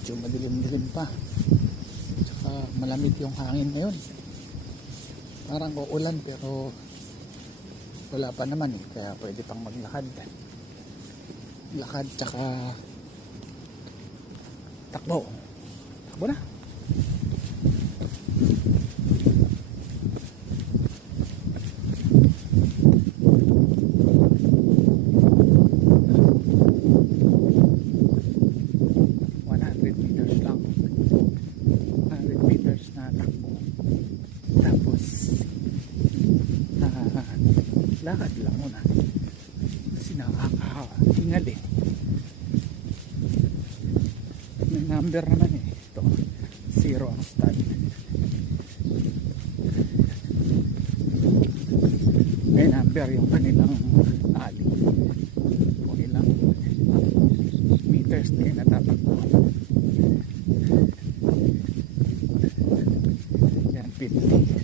medyo madilim-dilim pa, tsaka malamig yung hangin ngayon, parang uulan pero wala pa naman eh, kaya pwede pang maglakad tsaka takbo na. Lakad lang muna kasi nakakahingal eh. May number naman eh, ito 0 ang stand. May number yung kanilang ali kung ilang meters na inatapak ko. Yan 50.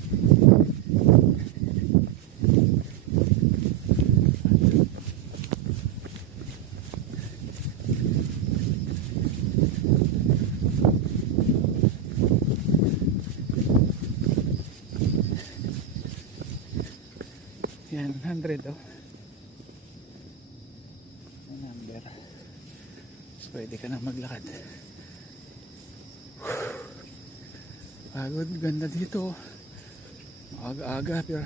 Yan, 100 oh. May number. So, pwede ka na maglakad. Pagod, ganda dito. Aga-aga, pero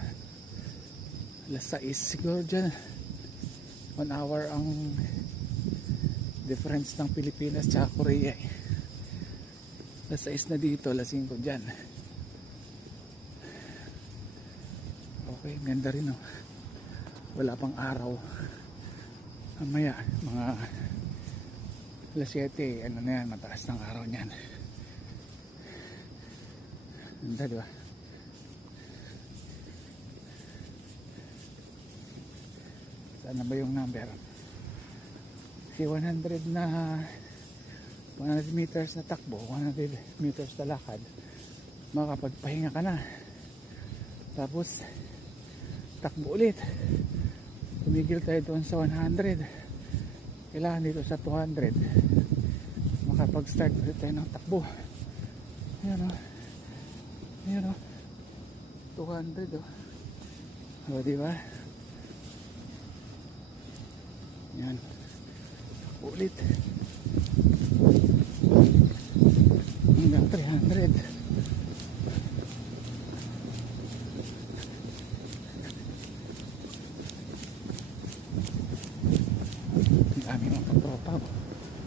alas 6 siguro dyan. 1 hour ang difference ng Pilipinas tsaka Korea eh. Alas 6 na dito, alas 5 dyan. Okay, ganda rin oh. Wala pang araw. Mamaya, mga alas 7, ano na yan, mataas ng araw niyan. Ganda, diba? Saan na ba yung number? Kasi 100 meters na takbo, 100 meters na lakad, makapagpahinga ka na. Tapos takbo ulit, tumigil tayo doon sa 100, kailangan dito sa 200 makapag start ulit tayo ng takbo. Ayan o, ayan o, 200 o, o diba, yan, takbo ulit hanggang 300.